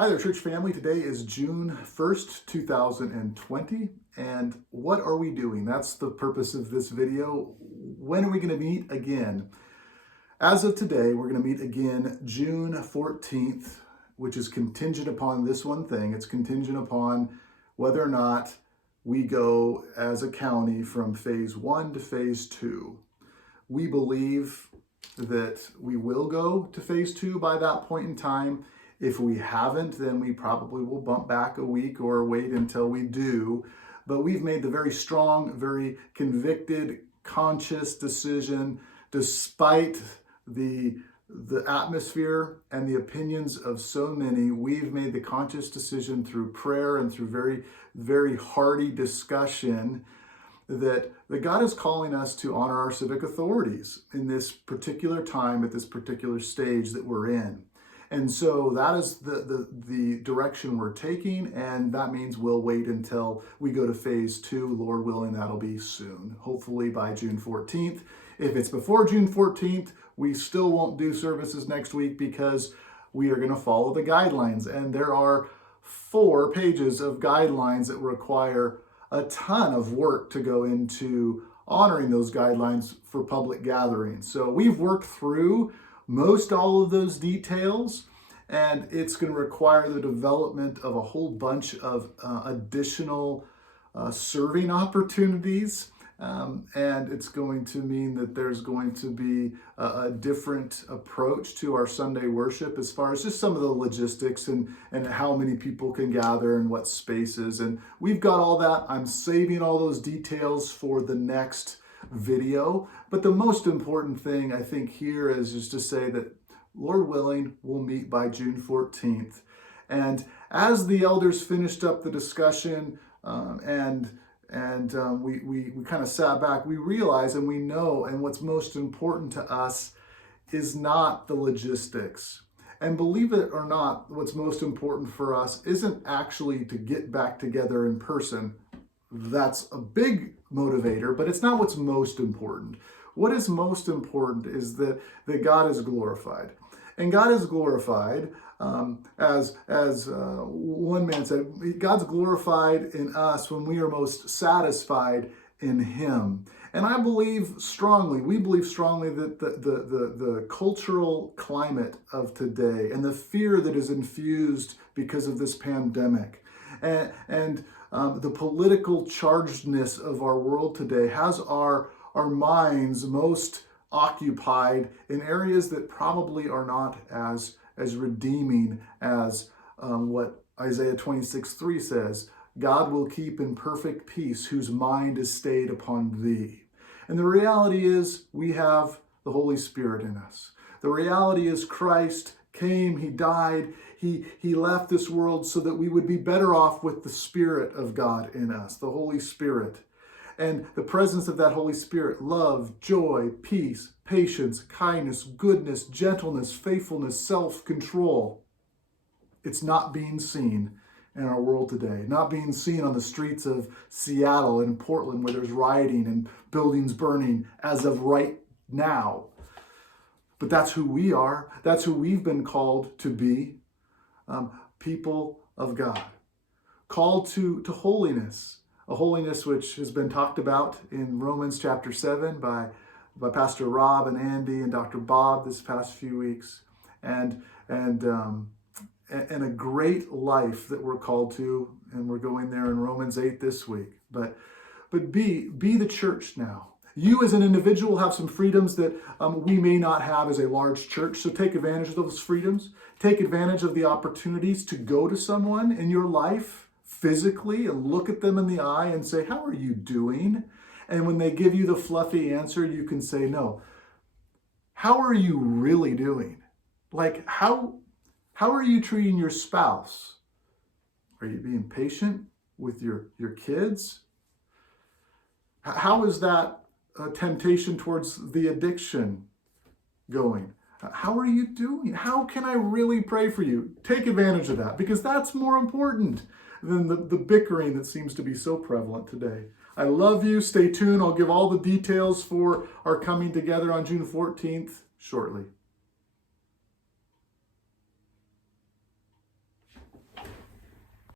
Hi there, church family. Today is June 1st, 2020. And what are we doing? That's the purpose of this video. When are we going to meet again? As of today, we're going to meet again June 14th, which is contingent upon this one thing. It's contingent upon whether or not we go as a county from phase 1 to phase 2. We believe that we will go to phase 2 by that point in time. If we haven't, then we probably will bump back a week or wait until we do. But we've made the very strong, very convicted, conscious decision, despite the atmosphere and the opinions of so many. We've made the conscious decision through prayer and through very, very hearty discussion that God is calling us to honor our civic authorities in this particular time, at this particular stage that we're in. And so that is the direction we're taking, and that means we'll wait until we go to phase 2. Lord willing, that'll be soon, hopefully by June 14th. If it's before June 14th, we still won't do services next week because we are going to follow the guidelines. And there are 4 pages of guidelines that require a ton of work to go into honoring those guidelines for public gatherings. So we've worked through most all of those details, and it's going to require the development of a whole bunch of additional serving opportunities, and it's going to mean that there's going to be a different approach to our Sunday worship as far as just some of the logistics and how many people can gather and what spaces. And we've got all that. I'm saving all those details for the next video. But the most important thing I think here is just to say that Lord willing, we'll meet by June 14th. And as the elders finished up the discussion we kind of sat back, we realized and we know, and what's most important to us is not the logistics. And believe it or not, what's most important for us isn't actually to get back together in person. That's a big motivator, but it's not what's most important. What is most important is that God is glorified. And God is glorified, as one man said, God's glorified in us when we are most satisfied in Him. And I believe strongly, we believe strongly that the cultural climate of today and the fear that is infused because of this pandemic and the political chargedness of our world today has our minds most occupied in areas that probably are not as redeeming as what Isaiah 26:3 says. God will keep in perfect peace whose mind is stayed upon thee. And the reality is we have the Holy Spirit in us. The reality is Christ came, He died, He left this world so that we would be better off with the Spirit of God in us, the Holy Spirit. And the presence of that Holy Spirit, love, joy, peace, patience, kindness, goodness, gentleness, faithfulness, self-control. It's not being seen in our world today, not being seen on the streets of Seattle and Portland where there's rioting and buildings burning as of right now. But that's who we are. That's who we've been called to be, people of God, called to holiness. A holiness which has been talked about in Romans chapter 7 by Pastor Rob and Andy and Dr. Bob this past few weeks, and a great life that we're called to, and we're going there in Romans 8 this week. But be the church now. You as an individual have some freedoms that we may not have as a large church, so take advantage of those freedoms. Take advantage of the opportunities to go to someone in your life physically and look at them in the eye and say, how are you doing? And when they give you the fluffy answer, you can say, no, how are you really doing? Like, how are you treating your spouse? Are you being patient with your kids? How is that temptation towards the addiction going? How are you doing? How can I really pray for you? Take advantage of that, because that's more important than the bickering that seems to be so prevalent today. I love you. Stay tuned. I'll give all the details for our coming together on June 14th shortly.